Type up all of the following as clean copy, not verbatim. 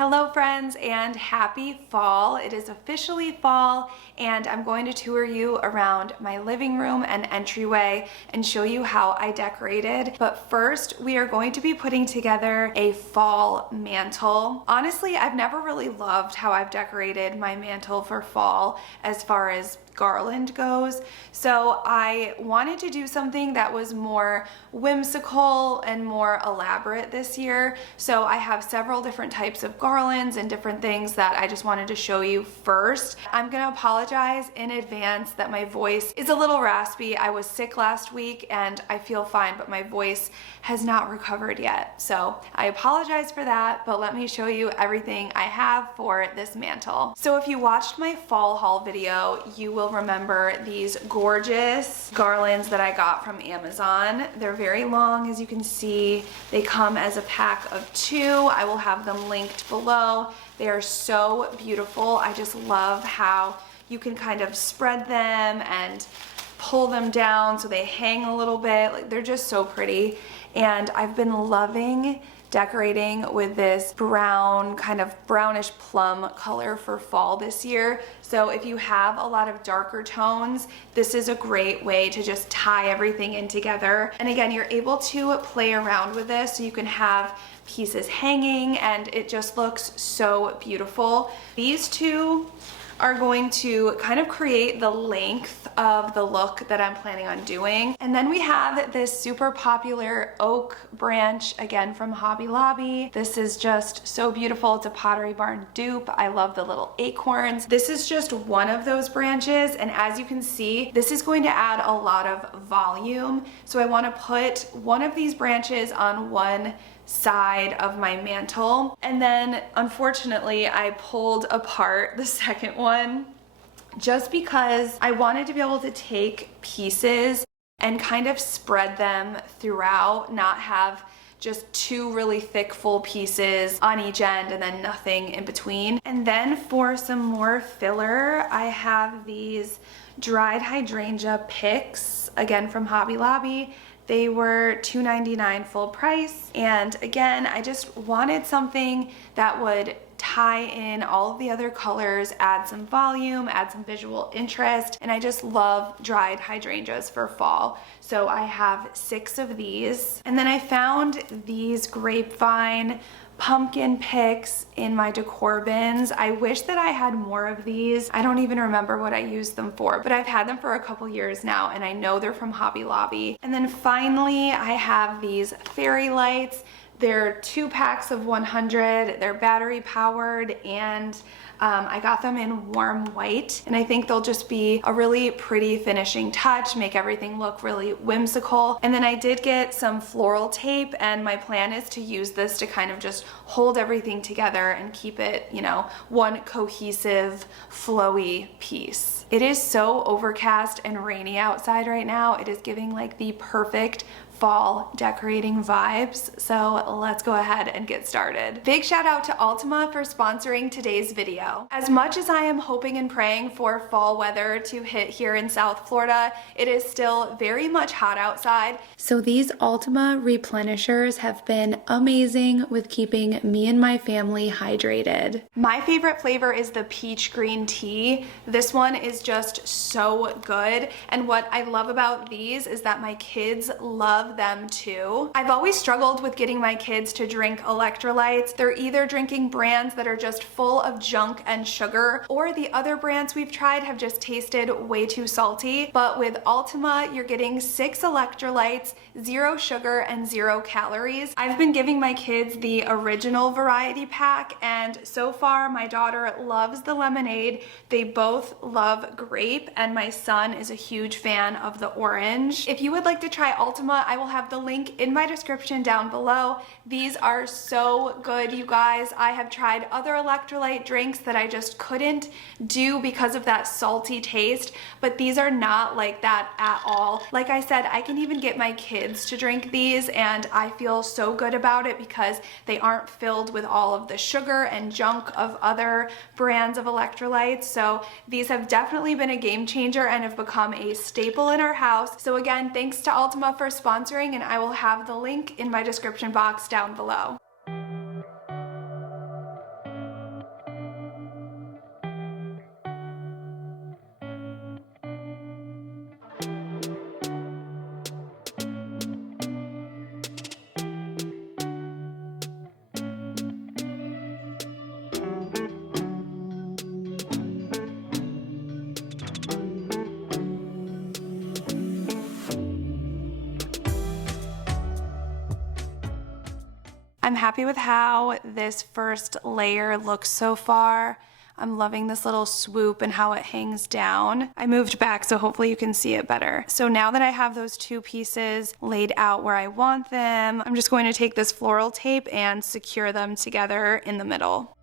Hello friends and happy fall. It is officially fall and I'm going to tour you around my living room and entryway and show you how I decorated. But first we are going to be putting together a fall mantle. Honestly, I've never really loved how I've decorated my mantle for fall as far as garland goes. So I wanted to do something that was more whimsical and more elaborate this year. So I have several different types of garlands and different things that I just wanted to show you first. I'm gonna apologize in advance that my voice is a little raspy. I was sick last week and I feel fine, but my voice has not recovered yet. So I apologize for that, but let me show you everything I have for this mantle. So if you watched my fall haul video, you will remember these gorgeous garlands that I got from Amazon. They're very long, as you can see. They come as a pack of 2. I will have them linked below. They are so beautiful. I just love how you can kind of spread them and pull them down so they hang a little bit. Like, they're just so pretty. And I've been loving decorating with this brown, kind of brownish plum color for fall this year. So if you have a lot of darker tones, this is a great way to just tie everything in together. And again, you're able to play around with this so you can have pieces hanging and it just looks so beautiful. These two are going to kind of create the length of the look that I'm planning on doing. And then we have this super popular oak branch, again from Hobby Lobby. This is just so beautiful. It's a Pottery Barn dupe. I love the little acorns. This is just one of those branches, and as you can see, this is going to add a lot of volume. So I want to put one of these branches on one side of my mantle, and then unfortunately I pulled apart the second one just because I wanted to be able to take pieces and kind of spread them throughout, not have just 2 really thick full pieces on each end and then nothing in between. And then for some more filler, I have these dried hydrangea picks, again from Hobby Lobby. They were $2.99 full price, and again, I just wanted something that would tie in all of the other colors, add some volume, add some visual interest, and I just love dried hydrangeas for fall. So I have 6 of these. And then I found these grapevine pumpkin picks in my decor bins. I wish that I had more of these. I don't even remember what I used them for, but I've had them for a couple years now and I know they're from Hobby Lobby. And then finally, I have these fairy lights. They're 2 packs of 100. They're battery powered, and I got them in warm white, and I think they'll just be a really pretty finishing touch, make everything look really whimsical. And then I did get some floral tape, and my plan is to use this to kind of just hold everything together and keep it, you know, one cohesive, flowy piece. It is so overcast and rainy outside right now. It is giving like the perfect fall decorating vibes. So let's go ahead and get started. Big shout out to Ultima for sponsoring today's video. As much as I am hoping and praying for fall weather to hit here in South Florida, it is still very much hot outside. So these Ultima replenishers have been amazing with keeping me and my family hydrated. My favorite flavor is the peach green tea. This one is just so good. And what I love about these is that my kids love them too. I've always struggled with getting my kids to drink electrolytes. They're either drinking brands that are just full of junk and sugar, or the other brands we've tried have just tasted way too salty. But with Ultima, you're getting 6 electrolytes, 0 sugar, and 0 calories. I've been giving my kids the original variety pack, and so far my daughter loves the lemonade. They both love grape, and my son is a huge fan of the orange. If you would like to try Ultima, I will have the link in my description down below. These are so good, you guys. I have tried other electrolyte drinks that I just couldn't do because of that salty taste, but these are not like that at all. Like I said, I can even get my kids to drink these, and I feel so good about it because they aren't filled with all of the sugar and junk of other brands of electrolytes. So these have definitely been a game changer and have become a staple in our house. So again, thanks to Ultima for sponsoring, and I will have the link in my description box down below. happy with how this first layer looks so far. I'm loving this little swoop and how it hangs down. I moved back so hopefully you can see it better. So now that I have those two pieces laid out where I want them, I'm just going to take this floral tape and secure them together in the middle.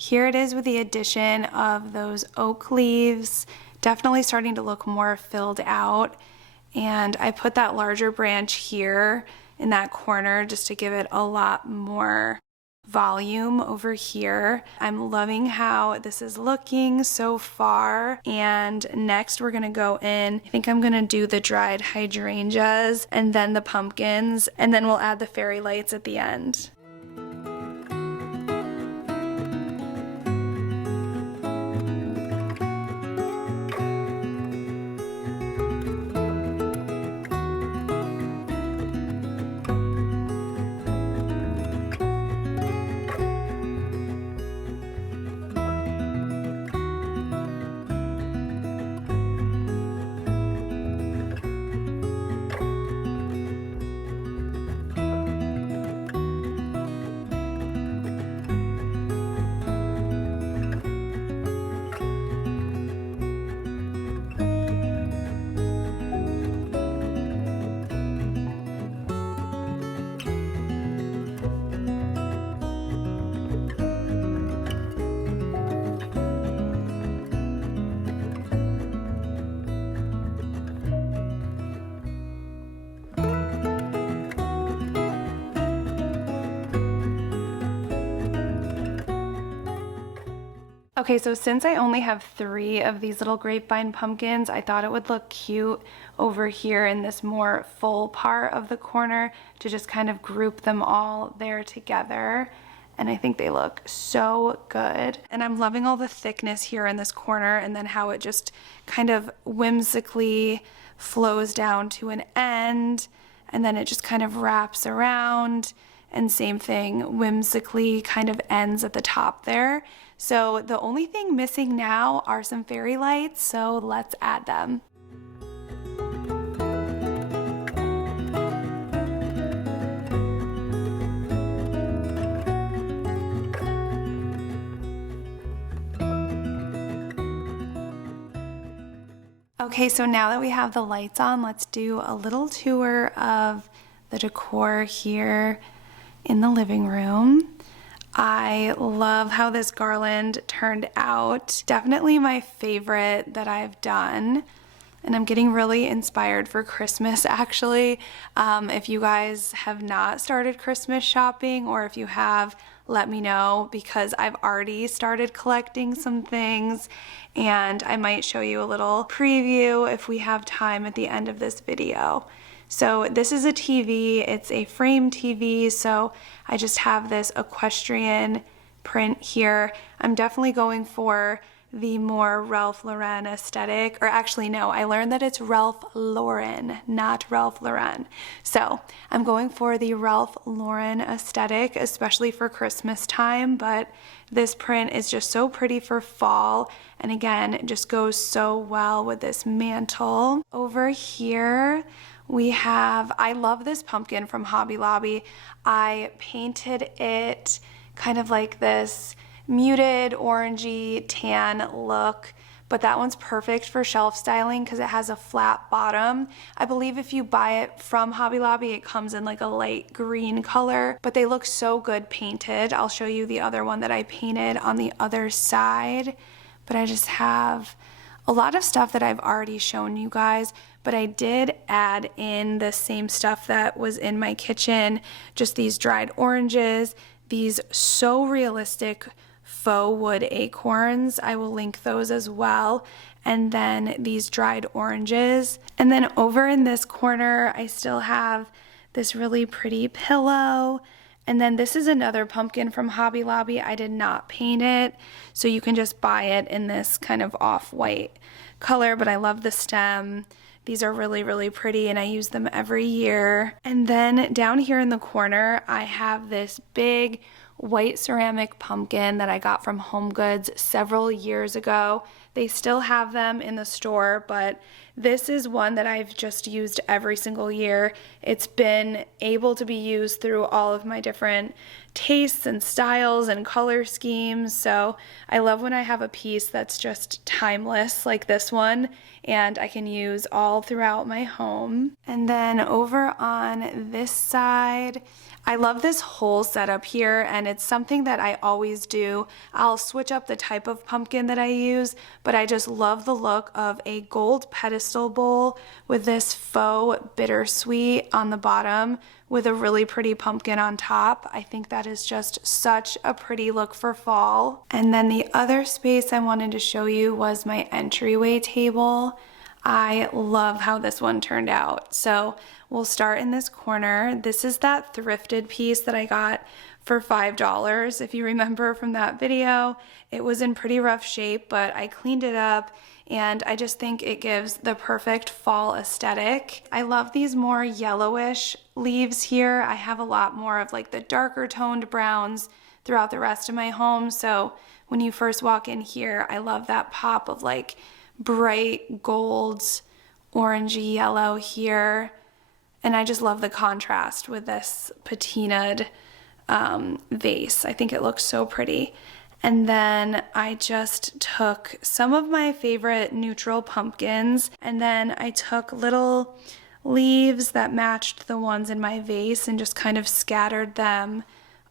Here it is with the addition of those oak leaves, definitely starting to look more filled out. And I put that larger branch here in that corner just to give it a lot more volume over here. I'm loving how this is looking so far. And next we're gonna go in, I think I'm gonna do the dried hydrangeas and then the pumpkins, and then we'll add the fairy lights at the end. Okay, so since I only have 3 of these little grapevine pumpkins, I thought it would look cute over here in this more full part of the corner to just kind of group them all there together. And I think they look so good. And I'm loving all the thickness here in this corner and then how it just kind of whimsically flows down to an end and then it just kind of wraps around, and same thing, whimsically kind of ends at the top there. So the only thing missing now are some fairy lights, so let's add them. Okay, so now that we have the lights on, let's do a little tour of the decor here in the living room. I love how this garland turned out. Definitely my favorite that I've done. And I'm getting really inspired for Christmas actually. If you guys have not started Christmas shopping, or if you have, let me know, because I've already started collecting some things and I might show you a little preview if we have time at the end of this video. So this is a TV, it's a frame TV, so I just have this equestrian print here. I'm definitely going for the more Ralph Lauren aesthetic, or actually no, I learned that it's Ralph Lauren, not Ralph Lauren. So I'm going for the Ralph Lauren aesthetic, especially for Christmas time, but this print is just so pretty for fall, and again, it just goes so well with this mantle. Over here, we have, I love this pumpkin from Hobby Lobby. I painted it kind of like this muted orangey tan look. But that one's perfect for shelf styling because it has a flat bottom. I believe if you buy it from Hobby Lobby, it comes in like a light green color, but they look so good painted. I'll show you the other one that I painted on the other side, but I just have a lot of stuff that I've already shown you guys, but I did add in the same stuff that was in my kitchen, just these dried oranges, these so realistic faux wood acorns. I will link those as well. And then these dried oranges. And then over in this corner, I still have this really pretty pillow. And then this is another pumpkin from Hobby Lobby. I did not paint it, so you can just buy it in this kind of off-white color, but I love the stem. These are really, really pretty, and I use them every year. And then down here in the corner, I have this big white ceramic pumpkin that I got from HomeGoods several years ago. They still have them in the store, but this is one that I've just used every single year. It's been able to be used through all of my different tastes and styles and color schemes. So I love when I have a piece that's just timeless like this one, and I can use all throughout my home. And then over on this side, I love this whole setup here, and it's something that I always do. I'll switch up the type of pumpkin that I use, but I just love the look of a gold pedestal bowl with this faux bittersweet on the bottom with a really pretty pumpkin on top. I think that is just such a pretty look for fall. And then the other space I wanted to show you was my entryway table. I love how this one turned out. So we'll start in this corner. This is that thrifted piece that I got for $5. If you remember from that video, it was in pretty rough shape, but I cleaned it up, and I just think it gives the perfect fall aesthetic. I love these more yellowish leaves here. I have a lot more of like the darker toned browns throughout the rest of my home. So when you first walk in here, I love that pop of like bright golds, orangey yellow here. And I just love the contrast with this patinaed vase. I think it looks so pretty. And then I just took some of my favorite neutral pumpkins, and then I took little leaves that matched the ones in my vase and just kind of scattered them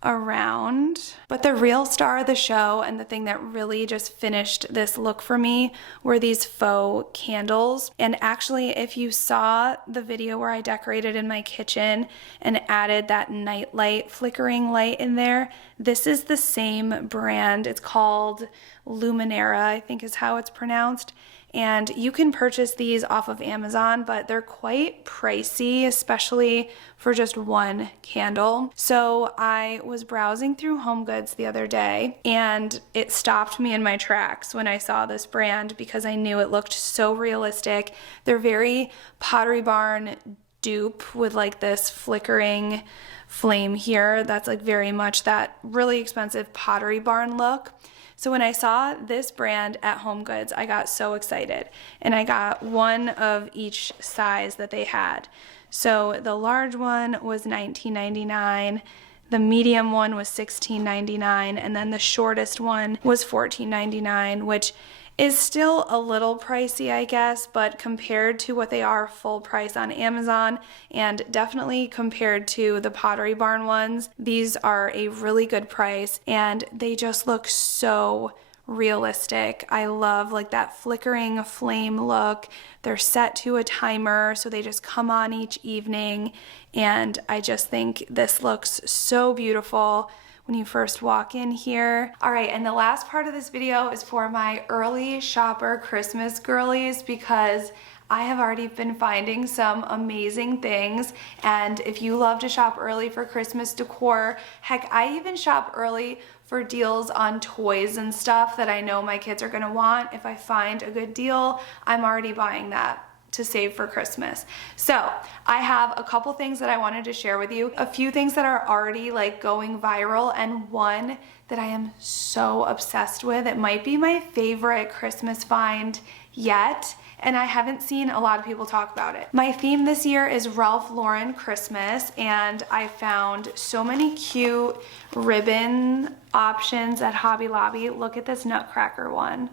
around. But the real star of the show, and the thing that really just finished this look for me, were these faux candles. And actually, if you saw the video where I decorated in my kitchen and added that night light, flickering light in there, this is the same brand. It's called Luminera, I think is how it's pronounced. And you can purchase these off of Amazon, but they're quite pricey, especially for just one candle. So I was browsing through HomeGoods the other day, and it stopped me in my tracks when I saw this brand because I knew it looked so realistic. They're very Pottery Barn dupe with like this flickering flame here. That's like very much that really expensive Pottery Barn look. So when I saw this brand at HomeGoods, I got so excited, and I got one of each size that they had. So the large one was $19.99, the medium one was $16.99, and then the shortest one was $14.99, which is still a little pricey, I guess, but compared to what they are full price on Amazon, and definitely compared to the Pottery Barn ones, these are a really good price, and they just look so realistic. I love like that flickering flame look. They're set to a timer, so they just come on each evening, and I just think this looks so beautiful when you first walk in here. All right, and the last part of this video is for my early shopper Christmas girlies, because I have already been finding some amazing things, and if you love to shop early for Christmas decor, heck, I even shop early for deals on toys and stuff that I know my kids are gonna want. If I find a good deal, I'm already buying that. to save for Christmas. So I have a couple things that I wanted to share with you, a few things that are already like going viral, and one that I am so obsessed with. It might be my favorite Christmas find yet, and I haven't seen a lot of people talk about it. My theme this year is Ralph Lauren Christmas, and I found so many cute ribbon options at Hobby Lobby. Look at this Nutcracker one.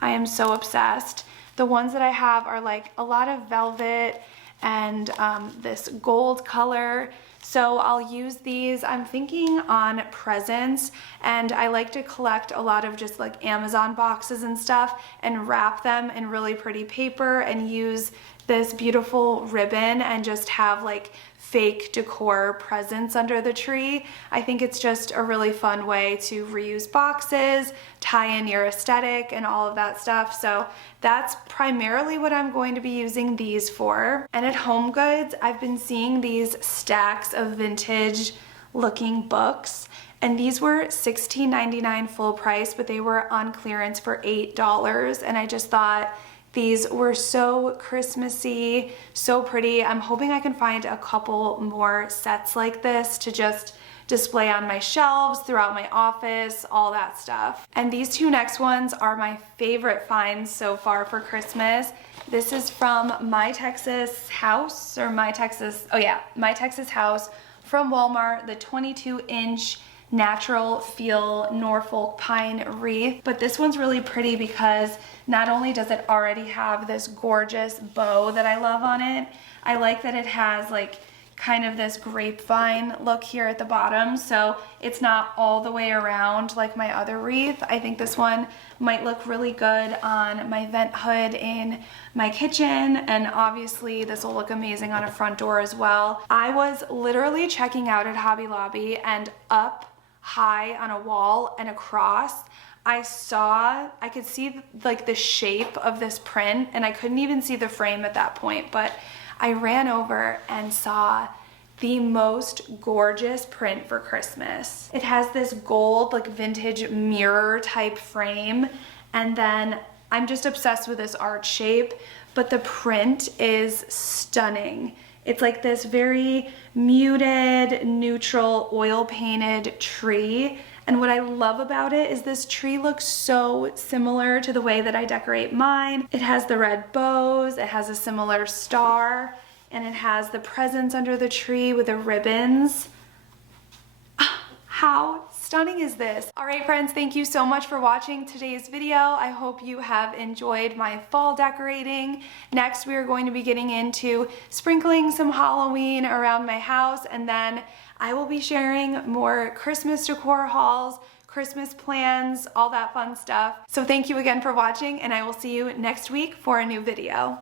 I am so obsessed. The ones that I have are like a lot of velvet and this gold color. So I'll use these, I'm thinking on presents, and I like to collect a lot of just like Amazon boxes and stuff and wrap them in really pretty paper and use this beautiful ribbon and just have like fake decor presents under the tree. I think it's just a really fun way to reuse boxes, tie in your aesthetic and all of that stuff. So that's primarily what I'm going to be using these for. And at HomeGoods, I've been seeing these stacks of vintage looking books, and these were $16.99 full price, but they were on clearance for $8, and I just thought these were so Christmassy, so pretty. I'm hoping I can find a couple more sets like this to just display on my shelves, throughout my office, all that stuff. And these two next ones are my favorite finds so far for Christmas. This is from My Texas House, or My Texas House from Walmart, the 22-inch natural feel Norfolk pine wreath. But this one's really pretty because not only does it already have this gorgeous bow that I love on it, I like that it has like kind of this grapevine look here at the bottom, so it's not all the way around like my other wreath. I think this one might look really good on my vent hood in my kitchen, and obviously this will look amazing on a front door as well. I was literally checking out at Hobby Lobby, and up high on a wall and across, I could see like the shape of this print, and I couldn't even see the frame at that point, but I ran over and saw the most gorgeous print for Christmas. It has this gold like vintage mirror type frame, and then I'm just obsessed with this art shape, but the print is stunning. It's like this very muted, neutral, oil painted tree. And what I love about it is this tree looks so similar to the way that I decorate mine. It has the red bows, it has a similar star, and it has the presents under the tree with the ribbons. How stunning is this? All right, friends, thank you so much for watching today's video. I hope you have enjoyed my fall decorating. Next, we are going to be getting into sprinkling some Halloween around my house, and then I will be sharing more Christmas decor hauls, Christmas plans, all that fun stuff. So thank you again for watching, and I will see you next week for a new video.